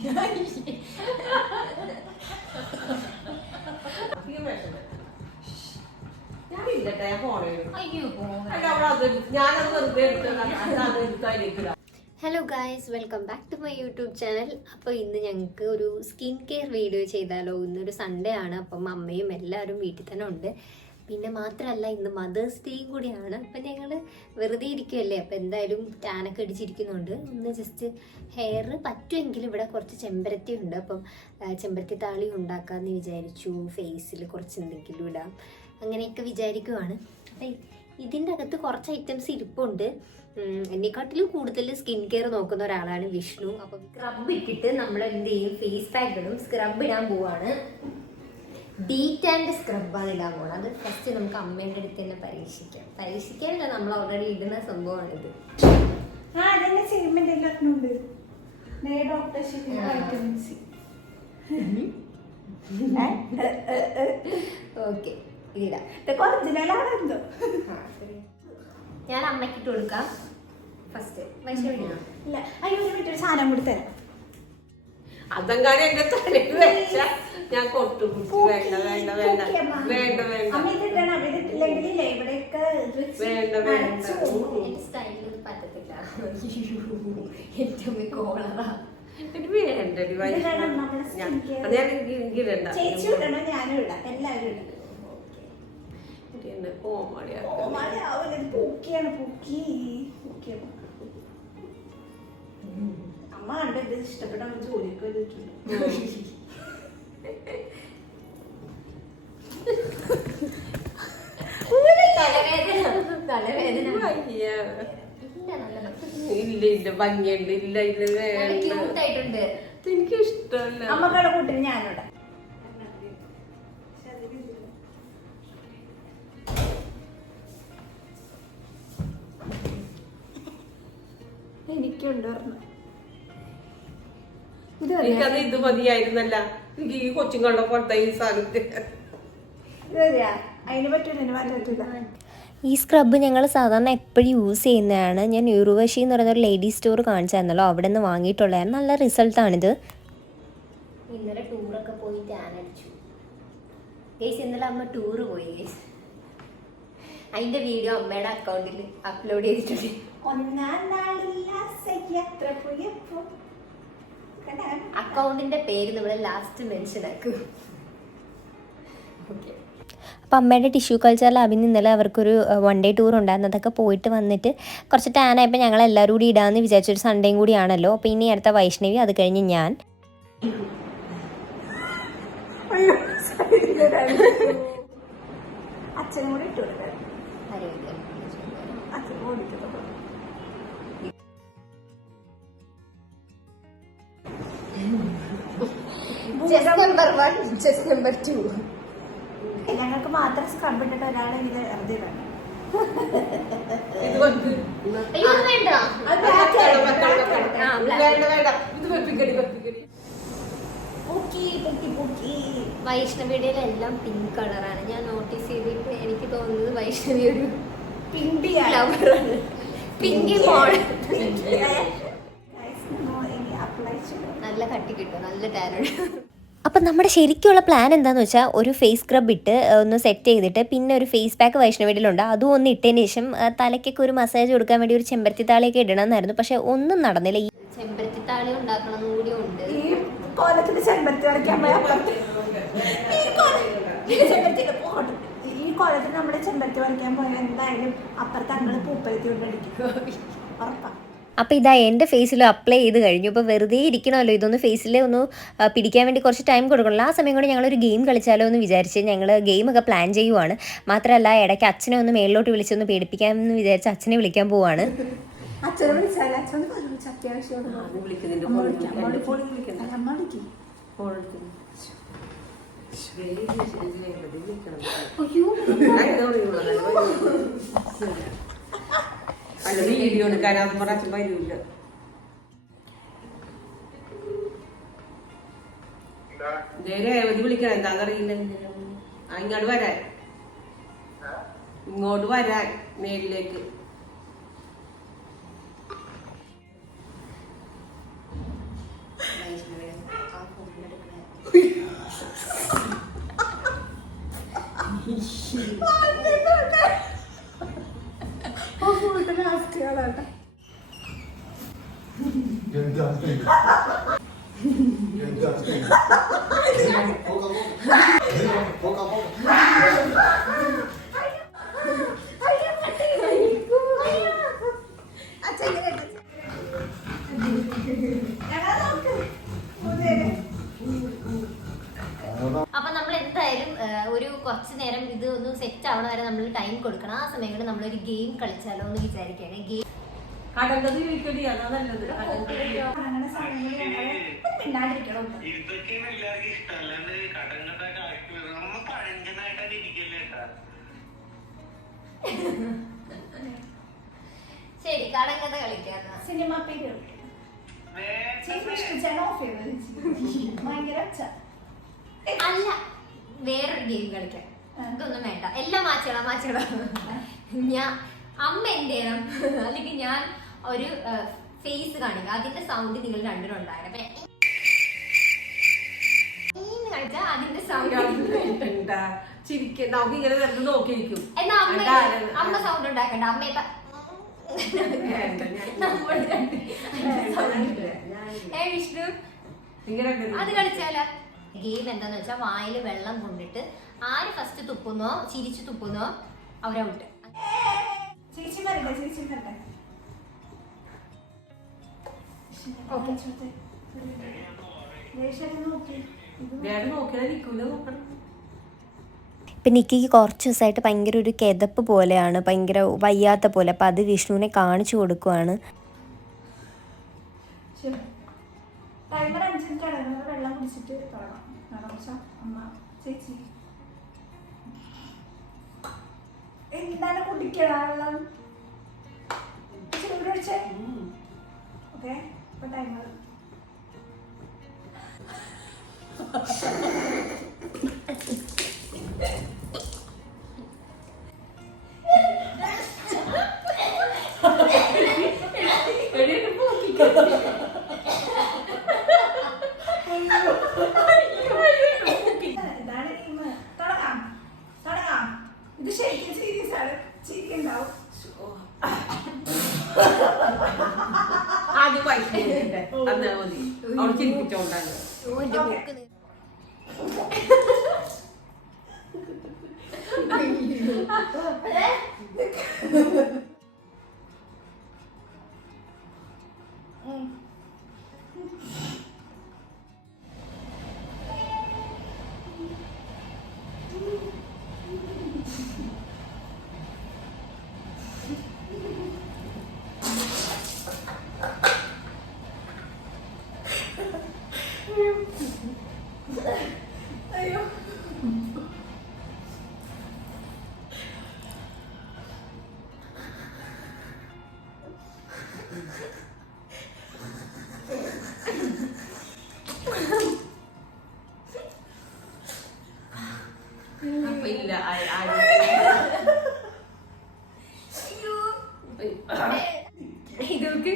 Hello guys, welcome back to my YouTube channel. അപ്പോൾ ഇന്ന് ഞങ്ങൾക്ക് ഒരു സ്കിൻ കെയർ വീഡിയോ ചെയ്താലോ? ഇന്നൊരു സൺഡേ ആണ്, അപ്പം അമ്മയും എല്ലാവരും വീട്ടിൽ തന്നെ ഉണ്ട്. പിന്നെ മാത്രമല്ല ഇന്ന് മദേഴ്സ് ഡേയും കൂടിയാണ്. അപ്പം ഞങ്ങൾ വെറുതെ ഇരിക്കുമല്ലേ, അപ്പം എന്തായാലും ടാനൊക്കെ അടിച്ചിരിക്കുന്നുണ്ട്. ഒന്ന് ജസ്റ്റ് ഹെയർ പറ്റുമെങ്കിൽ ഇവിടെ കുറച്ച് ചെമ്പരത്തി ഉണ്ട്, അപ്പം ചെമ്പരത്തി താളി ഉണ്ടാക്കാമെന്ന് വിചാരിച്ചു. ഫേസിൽ കുറച്ച് എന്തെങ്കിലും ഇടാം അങ്ങനെയൊക്കെ വിചാരിക്കുവാണ്. അപ്പം ഇതിൻ്റെ അകത്ത് കുറച്ച് ഐറ്റംസ് ഇരിപ്പുണ്ട്. എന്നെക്കാട്ടിലും കൂടുതൽ സ്കിൻ കെയർ നോക്കുന്ന ഒരാളാണ് വിഷ്ണു. അപ്പം സ്ക്രബ് ഇട്ടിട്ട് നമ്മൾ എന്ത് ചെയ്യും, ഫേസ് പാക്ക് ഇടും. സ്ക്രബ് ഇടാൻ പോവാണ്. ഡീറ്റാൻഡ് സ്ക്രബാണ് ഇടാൻ പോകണം. അത് ഫസ്റ്റ് നമുക്ക് അമ്മേൻ്റെ അടുത്ത് തന്നെ പരീക്ഷിക്കാനല്ല, നമ്മൾ ഓൾറെഡി ഇടുന്ന സംഭവമാണിത്. ഓക്കെ, ഇടാം. ഞാൻ അമ്മയ്ക്കിട്ട് കൊടുക്കാം ഫസ്റ്റ്. വൈഷ്ണവിന് സാധനം കൂടി തരാം. അതെങ്കാലും എന്റെ തലയിൽ വെച്ചാ ഞാൻ കൊട്ടു. വേണ്ട വേണ്ട വേണ്ട വേണ്ട വേണ്ട വേണ്ട വേണ്ട സ്റ്റൈലിൽ പറ്റത്തില്ല. ഏറ്റവും കോളറാ. വേണ്ടടി ഞാൻ ഇടണ്ട. അമ്മ കണ്ട ഇത് ഇഷ്ടപ്പെട്ട ജോലിക്ക് വന്നിട്ടുണ്ട്. ഇല്ല ഇല്ല ഭംഗിയുണ്ട്. ഇല്ല ഇല്ല വേണ്ട, എനിക്ക് ഇഷ്ടമല്ല. അമ്മക്കടെ കൂട്ടിന് ഞാനിവിടെ എനിക്കുണ്ട്. എനിക്കത് ഇത് മതിയായിരുന്നല്ല. എനിക്ക് ഈ കൊച്ചും കണ്ട പോലത്തെ ഈ സാധനത്തിൽ അതിന് പറ്റൂല. ഈ സ്ക്രബ് ഞങ്ങൾ സാധാരണ എപ്പോഴും യൂസ് ചെയ്യുന്നതാണ്. ഞാൻ യൂറുവശി എന്ന് പറയുന്ന ഒരു ലേഡീസ് സ്റ്റോർ കാണിച്ചായിരുന്നല്ലോ, അവിടെ നിന്ന് വാങ്ങിയിട്ടുള്ളതാണ്. നല്ല റിസൾട്ടാണിത്. ഇന്നലെ ടൂറൊക്കെ പോയി ടാൻ അടിച്ചു ഗേസ്. ഇന്നലെ അമ്മ ടൂറ് പോയി ഗേസ്. അതിൻ്റെ വീഡിയോ അമ്മയുടെ അക്കൗണ്ടിൽ അപ്ലോഡ് ചെയ്തിട്ടുണ്ട്. അക്കൗണ്ടിന്റെ പേര് നമ്മൾ ലാസ്റ്റ് മെൻഷൻ ആക്കും. ഓക്കെ. അപ്പം അമ്മയുടെ ടിഷ്യൂ കൾച്ചർ ലാബിൽ ഇന്നലെ അവർക്കൊരു 1 ഡേ ടൂർ ഉണ്ടായിരുന്നു. അതൊക്കെ പോയിട്ട് വന്നിട്ട് കുറച്ച് ടാനായപ്പോൾ ഞങ്ങൾ എല്ലാവരും കൂടി ഇടാമെന്ന് വിചാരിച്ചൊരു സൺഡേയും കൂടിയാണല്ലോ. അപ്പോൾ ഇനി അടുത്ത വൈഷ്ണവി, അത് കഴിഞ്ഞ് ഞാൻ. അച്ഛനും കൂടി ഇട്ടു. ഞങ്ങൾക്ക് മാത്രം സ്ക്രബ് ഇട്ടിട്ട് ഒരാളെ ഇത് വെറുതെ വേണം. വൈഷ്ണവിയുടെ എല്ലാം പിങ്ക് കളറാണ്. ഞാൻ നോട്ടീസ് ചെയ്തിട്ട് എനിക്ക് തോന്നുന്നത് വൈഷ്ണവി ഒരു പിങ്കി ലവറാണ്. പിങ്കി മോഡൽ. നല്ല കട്ടി കിട്ടും, നല്ല ടാനുണ്ട്. അപ്പം നമ്മുടെ ശരിക്കുള്ള പ്ലാൻ എന്താണെന്ന് വെച്ചാൽ ഒരു ഫേസ് സ്ക്രബ് ഇട്ട് ഒന്ന് സെറ്റ് ചെയ്തിട്ട് പിന്നെ ഒരു ഫേസ് പാക്ക് വൈഷ്ണവിയിലുണ്ട്, അതും ഒന്ന് ഇട്ടതിന് ശേഷം തലയ്ക്കൊക്കെ ഒരു മസാജ് കൊടുക്കാൻ വേണ്ടി ഒരു ചെമ്പരത്തി താളിയൊക്കെ ഇടണമെന്നായിരുന്നു. പക്ഷെ ഒന്നും നടന്നില്ല. ഈ ചെമ്പരത്തി താളി ഉണ്ടാക്കണം കൂടി ഉണ്ട്. ഈ കോലത്തിന് ചെമ്പരത്തി നമ്മുടെ ചെമ്പരത്തി വരയ്ക്കാൻ പോയാൽ എന്തായാലും അപ്പുറത്ത് അങ്ങള് പൂപ്പരത്തി കൊണ്ടടിക്കും, ഉറപ്പാ. അപ്പോൾ ഇതാ എൻ്റെ ഫേസിൽ അപ്ലൈ ചെയ്ത് കഴിഞ്ഞു. ഇപ്പോൾ വെറുതെ ഇരിക്കണമല്ലോ, ഇതൊന്ന് ഫേസിൽ ഒന്ന് പിടിക്കാൻ വേണ്ടി കുറച്ച് ടൈം കൊടുക്കണമല്ലോ. ആ സമയം കൊണ്ട് ഞങ്ങളൊരു ഗെയിം കളിച്ചാലോ എന്ന് വിചാരിച്ച് ഞങ്ങൾ ഗെയിമൊക്കെ പ്ലാൻ ചെയ്യുവാണ്. മാത്രമല്ല ഇടയ്ക്ക് അച്ഛനെ ഒന്ന് മേളിലോട്ട് വിളിച്ചൊന്ന് പേടിപ്പിക്കാമെന്ന് വിചാരിച്ച് അച്ഛനെ വിളിക്കാൻ പോവാണ്. വീഡിയോ എടുക്കാനൊന്നും പ്രാവശ്യം വരൂല്ല. രേവതി വിളിക്കണം, എന്താണെന്നറിയില്ല. ഇങ്ങോട്ട് വരാൻ നേരിലേക്ക്. അപ്പൊ നമ്മൾ എന്തായാലും ഒരു കുറച്ച് നേരം ഇത് ഒന്ന് സെറ്റ് ആവണ വരെ നമ്മൾ ടൈം കൊടുക്കണം. ആ സമയം കൊണ്ട് നമ്മളൊരു ഗെയിം കളിച്ചാലോ എന്ന് വിചാരിക്കുകയാണ്. ഗെയിം കടന്നത് ചോദിക്കടി, അതാ നല്ലത്. അങ്ങനെ സമയങ്ങളിൽ ഞങ്ങള് മിണ്ടാണ്ടിരിക്കണം. ശരി, കടങ്കഥ കളിക്കാം. സിനിമ പേര് ഭയങ്കര അല്ല, വേറൊരു ഗെയിം കളിക്കാം. ഇതൊന്നും വേണ്ട, എല്ലാം മാച്ചണം. ഞാൻ അമ്മ എന്ത് ചെയ്യണം, അല്ലെങ്കിൽ ഞാൻ ഒരു ഫേസ് കാണിക്കാം. അതിന്റെ സൗണ്ട് നിങ്ങൾ രണ്ടിനും ഉണ്ടായിരുന്നു. കളിച്ചാൽ അതിന്റെ സൗണ്ട് ചിരിക്കും. നമുക്ക് ഇങ്ങനെ വെറുതെ നോക്കിയിരിക്കും. എന്നാ അമ്മ സൗണ്ട് ഉണ്ടാക്കണ്ട. അമ്മ വിഷ്ണു അത് കളിച്ചാലോ? ഗെയിം എന്താന്ന് വെച്ചാൽ വായില് വെള്ളം കൊണ്ടിട്ട് ആര് ഫസ്റ്റ് തുപ്പുന്നോ, ചിരിച്ചു തുപ്പുന്നോ അവരൗട്ട്. ചേച്ചി വരട്ടെ, ചേച്ചി വരട്ടെ. ഇപ്പം നിക്കിക്ക് കുറച്ച് ദിവസമായിട്ട് ഭയങ്കര ഒരു കിതപ്പ് പോലെയാണ്, ഭയങ്കര വയ്യാത്ത പോലെ. അപ്പം അത് വിഷ്ണുവിനെ കാണിച്ചു കൊടുക്കുവാണ്. ടൈമർ 5 മിനിറ്റ് ആണ്. വെള്ളം കുടിച്ചിട്ട് തുടങ്ങാം. അമ്മ ചേച്ചി എന്താണ് കുടിക്കണ വെള്ളം? ചൂടൊഴിച്ചേ. ഓക്കെ, ഇപ്പൊ ടൈമർ ഇത് ശരിക്കും സീരിയസ് ആണ്. ചിരിക്കുണ്ടാവും. ആദ്യം പൈസ തന്നാ മതി. അവൾ ചിരിപ്പിച്ചോണ്ടാണ്. അയ്യോ, അപ്പൊ ഇല്ല ഇതൊക്കെ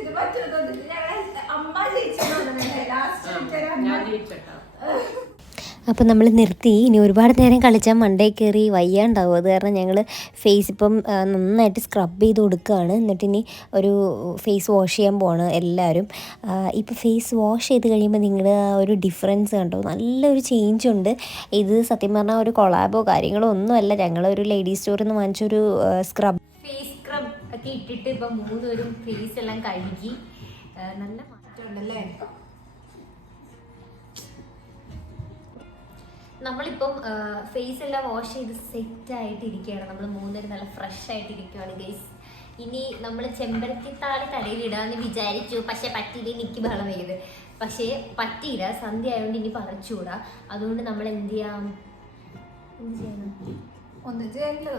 ഇത് പറ്റുന്നില്ല. അമ്മ ചേച്ചി ഞാൻ ജയിച്ചേട്ടാ. അപ്പോൾ നമ്മൾ നിർത്തി. ഇനി ഒരുപാട് നേരം കളിച്ചാൽ മണ്ടേ കയറി വയ്യാണ്ടാവും. അത് കാരണം ഞങ്ങൾ ഫേസ് ഇപ്പം നന്നായിട്ട് സ്ക്രബ് ചെയ്ത് കൊടുക്കുകയാണ്. എന്നിട്ട് ഇനി ഒരു ഫേസ് വാഷ് ചെയ്യാൻ പോവാണ് എല്ലാവരും. ഇപ്പോൾ ഫേസ് വാഷ് ചെയ്ത് കഴിയുമ്പോൾ നിങ്ങളുടെ ആ ഒരു ഡിഫറൻസ് കണ്ടോ, നല്ലൊരു ചേഞ്ച് ഉണ്ട്. ഇത് സത്യം പറഞ്ഞാൽ ഒരു കൊളാബോ കാര്യങ്ങളോ ഒന്നുമല്ല. ഞങ്ങളൊരു ലേഡീസ് സ്റ്റോറിൽ നിന്ന് വാങ്ങിച്ചൊരു ഫേസ് സ്ക്രബ് ഒക്കെ ഇട്ടിട്ട് ഇപ്പം മൂന്നുപേരും ഫേസ് എല്ലാം കഴുകി. നല്ല മാറ്റമുണ്ടല്ലേ. നമ്മളിപ്പം ഫേസ് എല്ലാം വാഷ് ചെയ്ത് സെറ്റ് ആയിട്ട് ഇരിക്കുകയാണ്. നമ്മൾ മൂന്നുപേരും നല്ല ഫ്രഷ് ആയിട്ട് ഇരിക്കുകയാണ് ഗൈസ്. ഇനി നമ്മൾ ചെമ്പരത്തിത്താളി തലയിലിടാന്ന് വിചാരിച്ചു, പക്ഷെ പറ്റിയില്ല. എനിക്ക് ബഹളം ചെയ്ത്, പക്ഷേ പറ്റിയില്ല. സന്ധ്യ ആയതുകൊണ്ട് ഇനി പറിച്ചുകൂടാ. അതുകൊണ്ട് നമ്മൾ എന്ത് ചെയ്യണം? ഒന്നും ചെയ്യല്ലോ.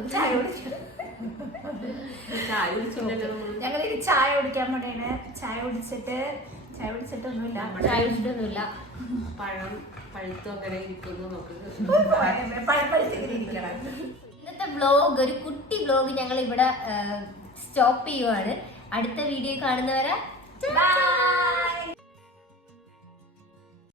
ഞങ്ങളിനി ചായ കുടിക്കാൻ വേണ്ടിയാണ്. ചായ കുടിച്ചിട്ടൊന്നുമില്ല. പഴം പഴുത്തും അങ്ങനെ ഇരിക്കുന്നു. നോക്ക് പഴം പഴുത്തിങ്ങനെ ഇരിക്കണം. വ്ലോഗ്, ഒരു കുട്ടി വ്ലോഗ് ഞങ്ങൾ ഇവിടെ സ്റ്റോപ്പ് ചെയ്യുവാണ്. അടുത്ത വീഡിയോ കാണുന്നവരെ ബൈ.